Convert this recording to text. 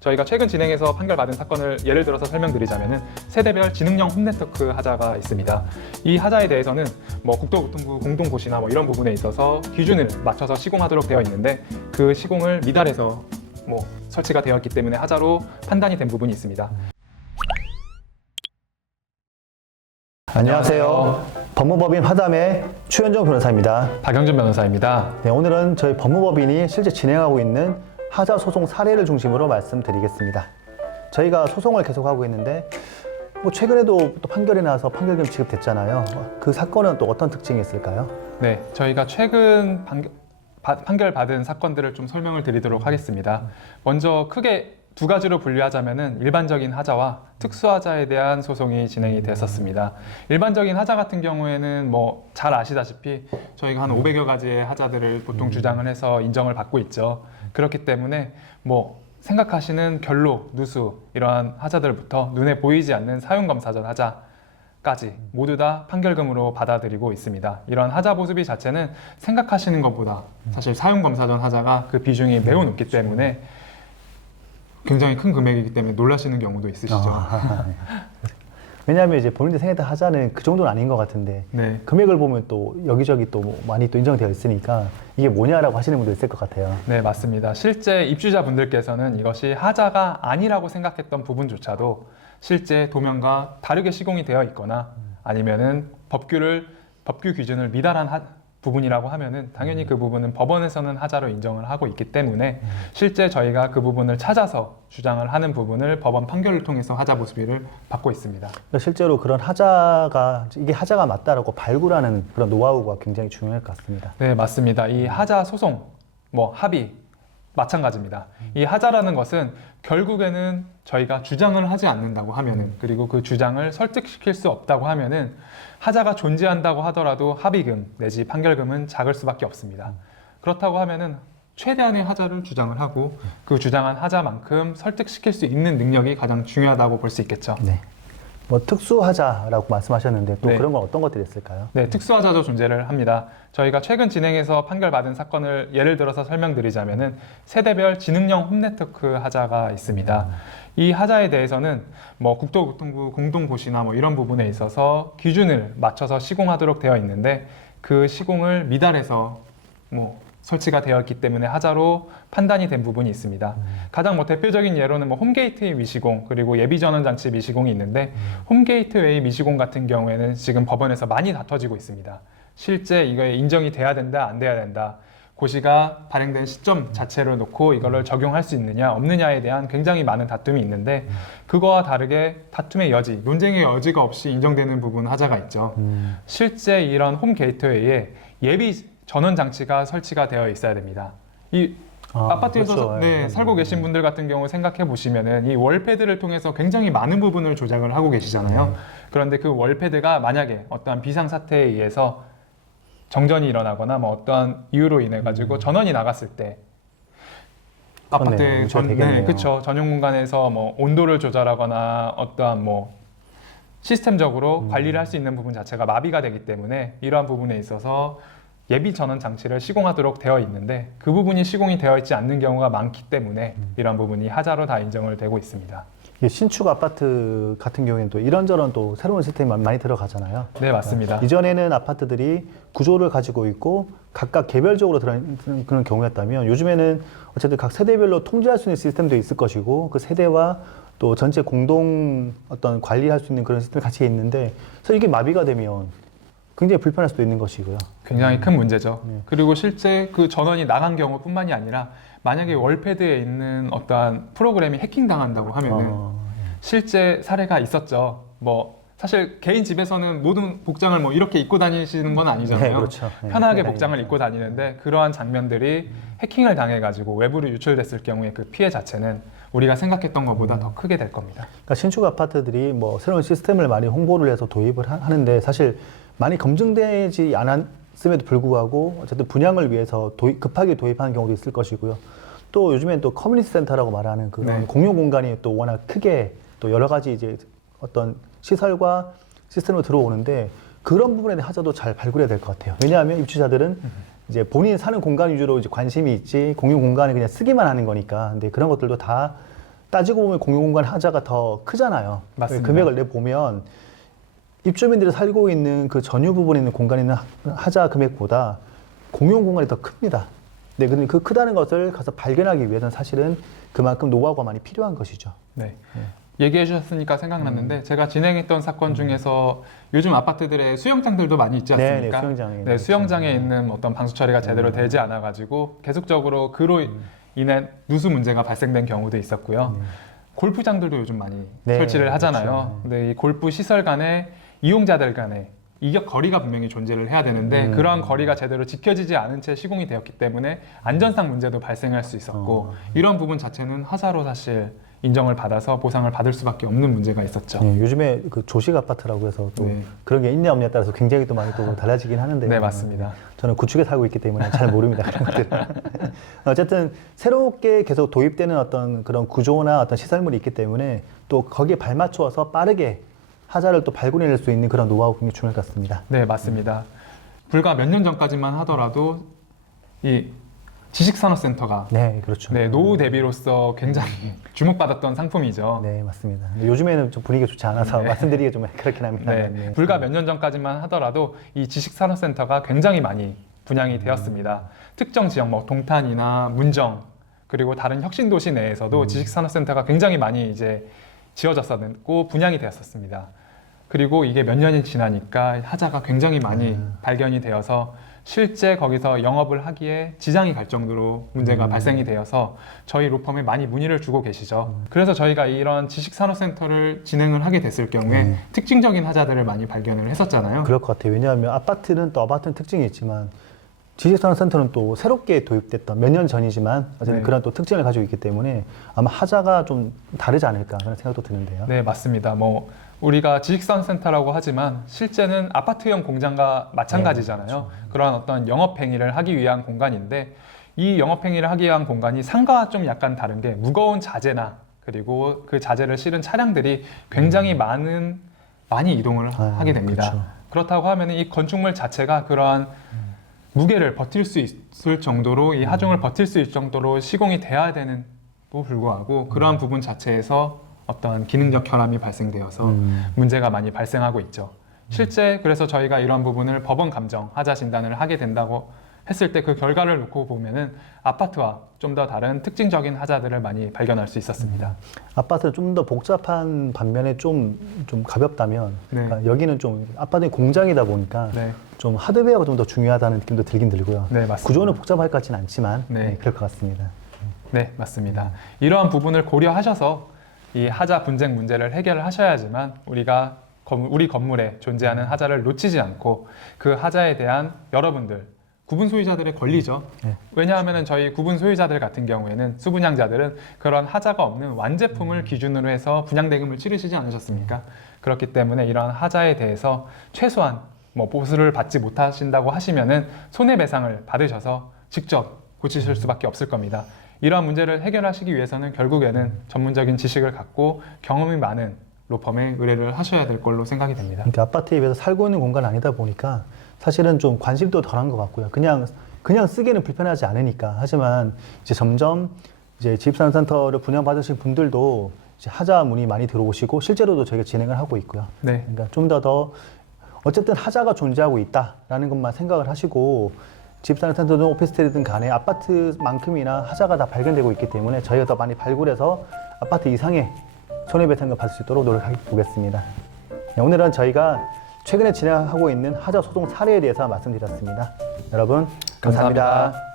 저희가 최근 진행해서 판결받은 사건을 예를 들어서 설명드리자면은 세대별 지능형 홈네트워크 하자가 있습니다. 이 하자에 대해서는 국토교통부 공동고시나 이런 부분에 있어서 기준을 맞춰서 시공하도록 되어 있는데 그 시공을 미달해서 설치가 되었기 때문에 하자로 판단이 된 부분이 있습니다. 안녕하세요. 법무법인 화담의 최현정 변호사입니다. 박영준 변호사입니다. 네, 오늘은 저희 법무법인이 실제 진행하고 있는 하자 소송 사례를 중심으로 말씀드리겠습니다. 저희가 소송을 계속하고 있는데 최근에도 또 판결이 나서 판결금 지급됐잖아요. 그 사건은 또 어떤 특징이 있을까요? 네, 저희가 최근 판결받은 사건들을 좀 설명을 드리도록 하겠습니다. 먼저 크게 두 가지로 분류하자면은 일반적인 하자와 특수하자에 대한 소송이 진행이 됐었습니다. 일반적인 하자 같은 경우에는 잘 아시다시피 저희가 한 500여 가지의 하자들을 보통 주장을 해서 인정을 받고 있죠. 그렇기 때문에 생각하시는 결로, 누수 이러한 하자들부터 눈에 보이지 않는 사용검사전 하자까지 모두 다 판결금으로 받아들이고 있습니다. 이런 하자 보수비 자체는 생각하시는 것보다 사실 사용검사전 하자가 그 비중이 매우 높기 때문에 굉장히 큰 금액이기 때문에 놀라시는 경우도 있으시죠. 왜냐하면 이제 본인들 생각했던 하자는 그 정도는 아닌 것 같은데 네. 금액을 보면 또 여기저기 또 많이 또 인정되어 있으니까 이게 뭐냐라고 하시는 분도 있을 것 같아요. 네, 맞습니다. 실제 입주자분들께서는 이것이 하자가 아니라고 생각했던 부분조차도 실제 도면과 다르게 시공이 되어 있거나 아니면은 법규 기준을 미달한 부분이라고 하면은 당연히 그 부분은 법원에서는 하자로 인정을 하고 있기 때문에 실제 저희가 그 부분을 찾아서 주장을 하는 부분을 법원 판결을 통해서 하자 보수비를 받고 있습니다. 실제로 그런 하자가 이게 하자가 맞다라고 발굴하는 그런 노하우가 굉장히 중요할 것 같습니다. 네, 맞습니다. 이 하자 소송, 합의 마찬가지입니다. 이 하자라는 것은 결국에는 저희가 주장을 하지 않는다고 하면은 그리고 그 주장을 설득시킬 수 없다고 하면은 하자가 존재한다고 하더라도 합의금 내지 판결금은 작을 수밖에 없습니다. 그렇다고 하면은 최대한의 하자를 주장을 하고 그 주장한 하자만큼 설득시킬 수 있는 능력이 가장 중요하다고 볼 수 있겠죠. 네. 특수하자라고 말씀하셨는데 또 네. 그런 건 어떤 것들이 있을까요? 네, 특수하자도 존재를 합니다. 저희가 최근 진행해서 판결받은 사건을 예를 들어서 설명드리자면은 세대별 지능형 홈네트워크 하자가 있습니다. 이 하자에 대해서는 국토교통부 공동고시나 이런 부분에 있어서 기준을 맞춰서 시공하도록 되어 있는데 그 시공을 미달해서 설치가 되었기 때문에 하자로 판단이 된 부분이 있습니다. 가장 대표적인 예로는 홈게이트웨이 미시공 그리고 예비전원장치 미시공이 있는데 홈게이트웨이 미시공 같은 경우에는 지금 법원에서 많이 다퉈지고 있습니다. 실제 이거에 인정이 돼야 된다 안 돼야 된다 고시가 발행된 시점 자체를 놓고 이거를 적용할 수 있느냐 없느냐에 대한 굉장히 많은 다툼이 있는데 그거와 다르게 다툼의 여지, 논쟁의 여지가 없이 인정되는 부분 하자가 있죠. 실제 이런 홈게이트웨이에 예비 전원 장치가 설치가 되어 있어야 됩니다. 이 아파트에서 그렇죠. 살고 계신 분들 같은 경우 생각해 보시면은 이 월패드를 통해서 굉장히 많은 부분을 조작을 하고 계시잖아요. 그런데 그 월패드가 만약에 어떠한 비상사태에 의해서 정전이 일어나거나 어떠한 이유로 인해 가지고 전원이 나갔을 때 아파트 그렇죠. 전용 공간에서 온도를 조절하거나 어떠한 시스템적으로 관리를 할 수 있는 부분 자체가 마비가 되기 때문에 이러한 부분에 있어서 예비 전원 장치를 시공하도록 되어 있는데 그 부분이 시공이 되어 있지 않는 경우가 많기 때문에 이러한 부분이 하자로 다 인정을 되고 있습니다. 신축 아파트 같은 경우에는 또 이런저런 또 새로운 시스템이 많이 들어가잖아요. 네, 맞습니다. 이전에는 아파트들이 구조를 가지고 있고 각각 개별적으로 들어있는 그런 경우였다면 요즘에는 어쨌든 각 세대별로 통제할 수 있는 시스템도 있을 것이고 그 세대와 또 전체 공동 어떤 관리할 수 있는 그런 시스템이 같이 있는데 그래서 이게 마비가 되면 굉장히 불편할 수도 있는 것이고요. 굉장히 큰 문제죠. 그리고 실제 그 전원이 나간 경우뿐만이 아니라 만약에 월패드에 있는 어떠한 프로그램이 해킹당한다고 하면은 실제 사례가 있었죠. 사실 개인 집에서는 모든 복장을 이렇게 입고 다니시는 건 아니잖아요. 네, 그렇죠. 편하게 복장을 입고 다니는데 그러한 장면들이 해킹을 당해가지고 외부로 유출됐을 경우에 그 피해 자체는 우리가 생각했던 것보다 더 크게 될 겁니다. 그러니까 신축 아파트들이 새로운 시스템을 많이 홍보를 해서 도입을 하는데 사실 많이 검증되지 않았음에도 불구하고 어쨌든 분양을 위해서 급하게 도입하는 경우도 있을 것이고요. 또 요즘엔 또 커뮤니티 센터라고 말하는 그런 공용 공간이 또 워낙 크게 또 여러 가지 이제 어떤 시설과 시스템으로 들어오는데 그런 부분에 대한 하자도 잘 발굴해야 될 것 같아요. 왜냐하면 입주자들은 이제 본인이 사는 공간 위주로 이제 관심이 있지 공용 공간을 그냥 쓰기만 하는 거니까. 근데 그런 것들도 다 따지고 보면 공용공간 하자가 더 크잖아요. 맞습니다. 금액을 내 보면 입주민들이 살고 있는 그 전유 부분에 있는 공간에 있는 하자 금액보다 공용공간이 더 큽니다. 네, 근데 그 크다는 것을 가서 발견하기 위해서는 사실은 그만큼 노하우가 많이 필요한 것이죠. 네. 얘기해 주셨으니까 생각났는데 제가 진행했던 사건 중에서 요즘 아파트들의 수영장들도 많이 있지 않습니까? 수영장에. 네, 수영장에 있는 어떤 방수 처리가 제대로 되지 않아 가지고 계속적으로 그로 인해 누수 문제가 발생된 경우도 있었고요. 골프장들도 요즘 많이 네, 설치를 하잖아요. 그렇죠. 근데 이 골프 시설 간에 이용자들 간에 이격 거리가 분명히 존재를 해야 되는데 그러한 거리가 제대로 지켜지지 않은 채 시공이 되었기 때문에 안전상 문제도 발생할 수 있었고 이런 부분 자체는 하자로 사실 인정을 받아서 보상을 받을 수밖에 없는 문제가 있었죠. 네, 요즘에 그 조식 아파트라고 해서 또 네. 그런 게 있냐 없냐에 따라서 굉장히 또 많이 또 달라지긴 하는데요. 네, 맞습니다. 저는 구축에 살고 있기 때문에 잘 모릅니다. 그런 것들. 어쨌든 새롭게 계속 도입되는 어떤 그런 구조나 어떤 시설물이 있기 때문에 또 거기에 발맞추어서 빠르게 하자를 또 발굴해낼 수 있는 그런 노하우 굉장히 중요할 것 같습니다. 네, 맞습니다. 불과 몇 년 전까지만 하더라도 이 지식산업센터가 네, 그렇죠. 네, 노후 대비로서 굉장히 주목받았던 상품이죠. 네, 맞습니다. 근데 요즘에는 좀 분위기가 좋지 않아서 네. 말씀드리기 좀 그렇긴 합니다. 네, 불과 몇 년 전까지만 하더라도 이 지식산업센터가 굉장히 많이 분양이 되었습니다. 특정 지역, 뭐 동탄이나 문정 그리고 다른 혁신도시 내에서도 지식산업센터가 굉장히 많이 이제 지어졌었고 분양이 되었었습니다. 그리고 이게 몇 년이 지나니까 하자가 굉장히 많이 발견이 되어서 실제 거기서 영업을 하기에 지장이 갈 정도로 문제가 발생이 되어서 저희 로펌에 많이 문의를 주고 계시죠. 그래서 저희가 이런 지식산업센터를 진행을 하게 됐을 경우에 특징적인 하자들을 많이 발견을 했었잖아요. 그럴 것 같아요. 왜냐하면 아파트는 또 아파트는 특징이 있지만 지식산업센터는 또 새롭게 도입됐던 몇 년 전이지만 어쨌든 네. 그런 또 특징을 가지고 있기 때문에 아마 하자가 좀 다르지 않을까 그런 생각도 드는데요. 네, 맞습니다. 뭐 우리가 지식산업센터라고 하지만 실제는 아파트형 공장과 마찬가지잖아요. 네, 그렇죠. 그러한 어떤 영업 행위를 하기 위한 공간인데 이 영업 행위를 하기 위한 공간이 상가와 좀 약간 다른 게 무거운 자재나 그리고 그 자재를 실은 차량들이 굉장히 많이 이동을 하게 됩니다. 그렇죠. 그렇다고 하면 이 건축물 자체가 그러한 무게를 버틸 수 있을 정도로 이 하중을 버틸 수 있을 정도로 시공이 돼야 되는도 불구하고 그러한 부분 자체에서 어떤 기능적 결함이 발생되어서 문제가 많이 발생하고 있죠. 실제 그래서 저희가 이런 부분을 법원 감정 하자 진단을 하게 된다고 했을 때 그 결과를 놓고 보면은 아파트와 좀 더 다른 특징적인 하자들을 많이 발견할 수 있었습니다. 아파트는 좀 더 복잡한 반면에 좀 가볍다면 네. 그러니까 여기는 좀 아파트는 공장이다 보니까 네, 좀 하드웨어가 좀 더 중요하다는 느낌도 들긴 들고요. 네, 맞습니다. 구조는 복잡할 것 같지는 않지만 네. 네, 그럴 것 같습니다. 네, 맞습니다. 이러한 부분을 고려하셔서 이 하자 분쟁 문제를 해결을 하셔야지만 우리가 우리 건물에 존재하는 하자를 놓치지 않고 그 하자에 대한 여러분들 구분 소유자들의 권리죠. 네. 왜냐하면 저희 구분 소유자들 같은 경우에는 수분양자들은 그런 하자가 없는 완제품을 기준으로 해서 분양대금을 치르시지 않으셨습니까? 그렇기 때문에 이러한 하자에 대해서 최소한 뭐 보수를 받지 못하신다고 하시면은 손해배상을 받으셔서 직접 고치실 수밖에 없을 겁니다. 이러한 문제를 해결하시기 위해서는 결국에는 전문적인 지식을 갖고 경험이 많은 로펌에 의뢰를 하셔야 될 걸로 생각이 됩니다. 그러니까 아파트에 비해서 살고 있는 공간 아니다 보니까 사실은 좀 관심도 덜한 것 같고요. 그냥 쓰기에는 불편하지 않으니까. 하지만 이제 점점 이제 지식산업센터를 분양받으신 분들도 이제 하자 문의 많이 들어오시고 실제로도 저희가 진행을 하고 있고요. 네, 그러니까 좀 더 어쨌든 하자가 존재하고 있다라는 것만 생각을 하시고 집산업센터든 오피스텔이든 간에 아파트만큼이나 하자가 다 발견되고 있기 때문에 저희가 더 많이 발굴해서 아파트 이상의 손해배상을 받을 수 있도록 노력해 보겠습니다. 네, 오늘은 저희가 최근에 진행하고 있는 하자 소송 사례에 대해서 말씀드렸습니다. 여러분 감사합니다.